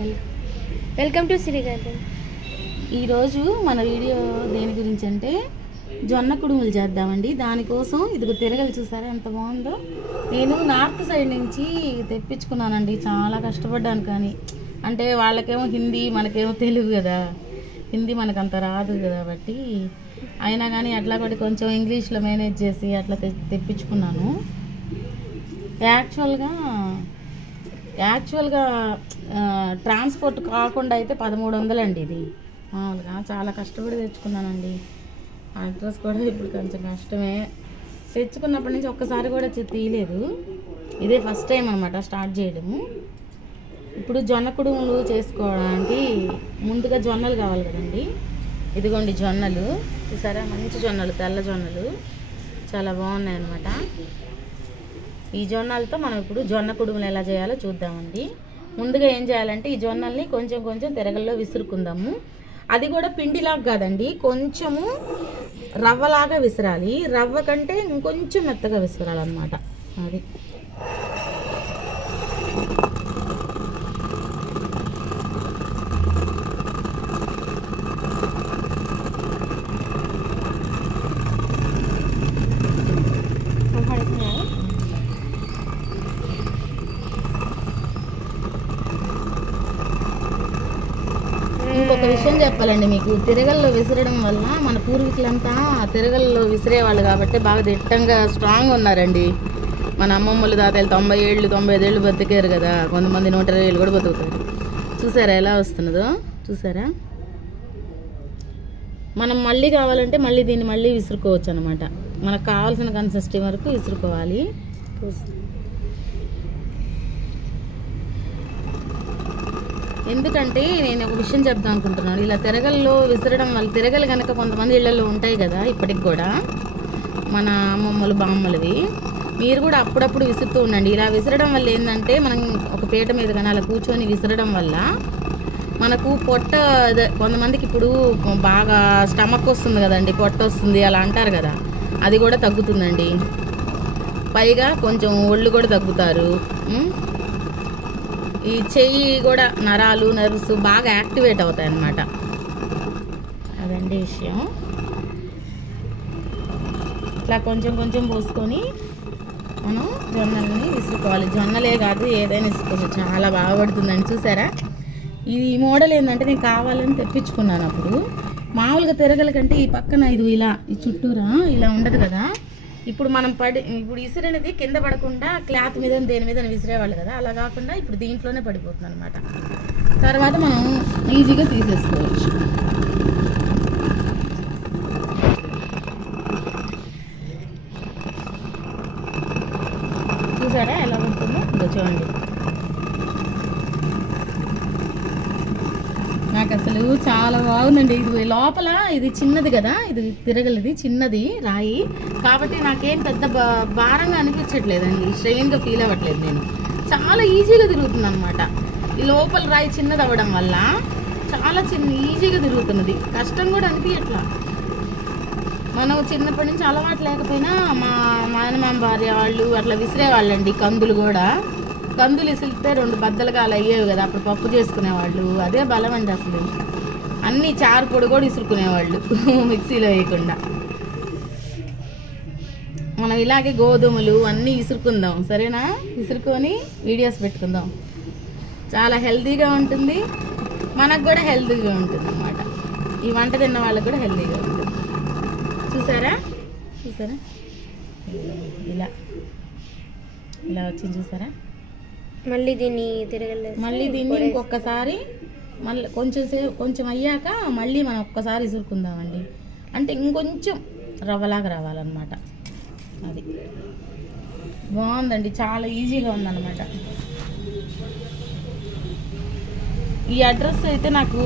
Welcome to Shri garden. ఈరోజు మన video దేని గురించి అంటే జొన్న కుడుములు చేద్దామండి. దానికోసం ఇదిగో తిరగలు చూసారా ఎంత బాగుందో. నేను నార్త్ సైడ్ నుంచి తెప్పించుకున్నానండి. చాలా కష్టపడ్డాను, కానీ అంటే వాళ్ళకేమో హిందీ, మనకేమో తెలుగు కదా. హిందీ మనకు అంత రాదు కాబట్టి అయినా కానీ అట్లా కూడా కొంచెం ఇంగ్లీష్లో మేనేజ్ చేసి అట్లా తెప్పించుకున్నాను. యాక్చువల్గా ట్రాన్స్పోర్ట్ కాకుండా అయితే 1300 అండి. ఇది మామూలుగా చాలా కష్టపడి తెచ్చుకున్నానండి. అడ్రస్ కూడా ఇప్పుడు కొంచెం కష్టమే. తెచ్చుకున్నప్పటి నుంచి ఒక్కసారి కూడా తీయలేదు. ఇదే ఫస్ట్ టైం అనమాట స్టార్ట్ చేయడము. ఇప్పుడు జొన్న కుడుములు చేసుకోవడానికి ముందుగా జొన్నలు కావాలి కదండి. ఇదిగోండి జొన్నలు చూసారా, మంచి జొన్నలు, తెల్ల జొన్నలు చాలా బాగున్నాయి అన్నమాట. ఈ జొన్నలతో మనం ఇప్పుడు జొన్న కుడుములు ఎలా చేయాలో చూద్దామండి. ముందుగా ఏం చేయాలంటే ఈ జొన్నల్ని కొంచెం కొంచెం తిరగల్లో విసురుకుందాము. అది కూడా పిండిలాగా కాదండి, కొంచెము రవ్వలాగా విసరాలి. రవ్వ కంటే ఇంకొంచెం మెత్తగా విసరాలన్నమాట. అది ఇంకొక విషయం చెప్పాలండి మీకు. తిరగల్లో విసరడం వల్ల మన పూర్వీకులంతా తిరగల్లో విసిరేవాళ్ళు కాబట్టి బాగా దిట్టంగా స్ట్రాంగ్ ఉన్నారండి. మన అమ్మమ్మలు తాతలు 90 ఏళ్ళు 95 ఏళ్ళు బతికారు కదా. కొంతమంది 120 ఏళ్ళు కూడా బతుకుతారు. చూసారా ఎలా వస్తున్నదో, చూసారా. మనం మళ్ళీ కావాలంటే మళ్ళీ దీన్ని మళ్ళీ విసురుకోవచ్చు అనమాట. మనకు కావాల్సిన కన్సిస్టెన్సీ వరకు విసురుకోవాలి. ఎందుకంటే నేను ఒక విషయం చెప్దాం అనుకుంటున్నాను. ఇలా తిరగల్లో విసరడం వల్ల, తిరగలు కనుక కొంతమంది ఇళ్లలో ఉంటాయి కదా ఇప్పటికి కూడా, మన అమ్మమ్మలు బామ్మలవి, మీరు కూడా అప్పుడప్పుడు విసురుతూ ఉండండి. ఇలా విసరడం వల్ల ఏంటంటే మనం ఒక పీట మీద కానీ అలా కూర్చొని విసరడం వల్ల మనకు పొట్ట, కొంతమందికి ఇప్పుడు బాగా స్టమక్ వస్తుంది కదండి, పొట్ట వస్తుంది అలా అంటారు కదా, అది కూడా తగ్గుతుందండి. పైగా కొంచెం ఒళ్ళు కూడా తగ్గుతారు. ఈ చెయ్యి కూడా నర్వ్స్ బాగా యాక్టివేట్ అవుతాయి అన్నమాట. అదండి విషయం. ఇట్లా కొంచెం కొంచెం పోసుకొని మనం జొన్నల్ని విసురుకోవాలి. జొన్నలే కాదు ఏదైనా విసురుకోవచ్చు, చాలా బాగా పడుతుందండి. చూసారా, ఇది ఈ మోడల్ ఏంటంటే నేను కావాలని తెప్పించుకున్నాను. అప్పుడు మామూలుగా తిరగల కంటే ఈ పక్కన ఇది ఇలా ఈ చుట్టూరా ఇలా ఉండదు కదా. ఇప్పుడు మనం ఇప్పుడు విసిరినది కింద పడకుండా క్లాత్ మీద దేని మీద విసిరేవాళ్ళు కదా, అలా కాకుండా ఇప్పుడు దీంట్లోనే పడిపోతుంది అనమాట. తర్వాత మనం ఈజీగా తీసేసుకోవచ్చు. చూసారా ఎలా ఉంటుందో, ఇదో చూడండి. నాకు అసలు చాలా బాగుందండి. ఇది లోపల ఇది చిన్నది కదా, ఇది తిరగలిది చిన్నది రాయి కాబట్టి నాకేం పెద్ద భారంగా అనిపించట్లేదండి, స్ట్రెయిన్గా ఫీల్ అవ్వట్లేదు. నేను చాలా ఈజీగా తిరుగుతుంది అనమాట. ఈ లోపల రాయి చిన్నది అవ్వడం వల్ల చాలా ఈజీగా తిరుగుతున్నది, కష్టం కూడా అనిపించట్లా. మనం చిన్నప్పటి నుంచి అలవాటు లేకపోయినా మా నాయనమ్మ భార్య వాళ్ళు అట్లా విసిరేవాళ్ళండి. కందులు కూడా, కందులు ఇసిరితే 2 బద్దలుగా అలా అయ్యేవి కదా, అప్పుడు పప్పు చేసుకునేవాళ్ళు. అదే బలం అండి అసలు. అన్నీ చారు పొడి కూడా ఇసురుకునేవాళ్ళు మిక్సీలో వేయకుండా. మనం ఇలాగే గోధుమలు అన్నీ ఇసురుకుందాం, సరేనా? ఇసురుకొని వీడియోస్ పెట్టుకుందాం. చాలా హెల్తీగా ఉంటుంది, మనకు కూడా హెల్తీగా ఉంటుంది అన్నమాట. ఈ వంట తిన్న వాళ్ళకు కూడా హెల్తీగా ఉంటుంది. చూసారా చూసారా ఇలా ఇలా వచ్చింది చూసారా. మళ్ళీ దీన్ని ఇంకొకసారి మళ్ళీ కొంచెం అయ్యాక మళ్ళీ మనం ఒక్కసారి ఇసురుకుందామండి. అంటే ఇంకొంచెం రవ్వలాగా రావాలన్నమాట. అది బాగుందండి, చాలా ఈజీగా ఉందన్నమాట. ఈ అడ్రస్ అయితే నాకు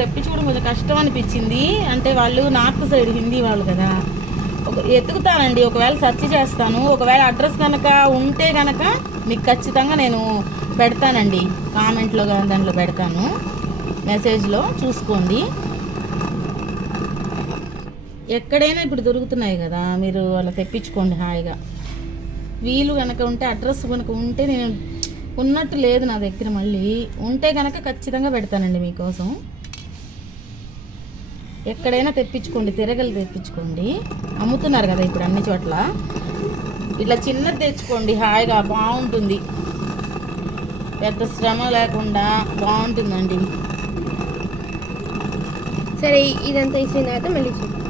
తెప్పించుకోవడం కొంచెం కష్టం అనిపించింది. అంటే వాళ్ళు నార్త్ సైడ్ హిందీ వాళ్ళు కదా, ఎతుకుతానండి, ఒకవేళ సెర్చ్ చేస్తాను. ఒకవేళ అడ్రస్ కనుక ఉంటే కనుక మీకు ఖచ్చితంగా నేను పెడతానండి, కామెంట్లో దాంట్లో పెడతాను, మెసేజ్లో చూసుకోండి. ఎక్కడైనా ఇప్పుడు దొరుకుతున్నాయి కదా, మీరు అలా తెప్పించుకోండి హాయిగా. వీలు కనుక ఉంటే, అడ్రస్ కనుక ఉంటే నేను ఉన్నట్టు లేదు నా దగ్గర. మళ్ళీ ఉంటే కనుక ఖచ్చితంగా పెడతానండి మీకోసం. ఎక్కడైనా తెప్పించుకోండి, తిరగలు తెప్పించుకోండి. అమ్ముతున్నారు కదా ఇప్పుడు అన్ని చోట్ల. ఇట్లా చిన్నది తెచ్చుకోండి, హాయిగా బాగుంటుంది, పెద్ద శ్రమ లేకుండా బాగుంటుందండి. సరే ఇదంతా ఇచ్చిన తర్వాత మళ్ళీ చూద్దాం.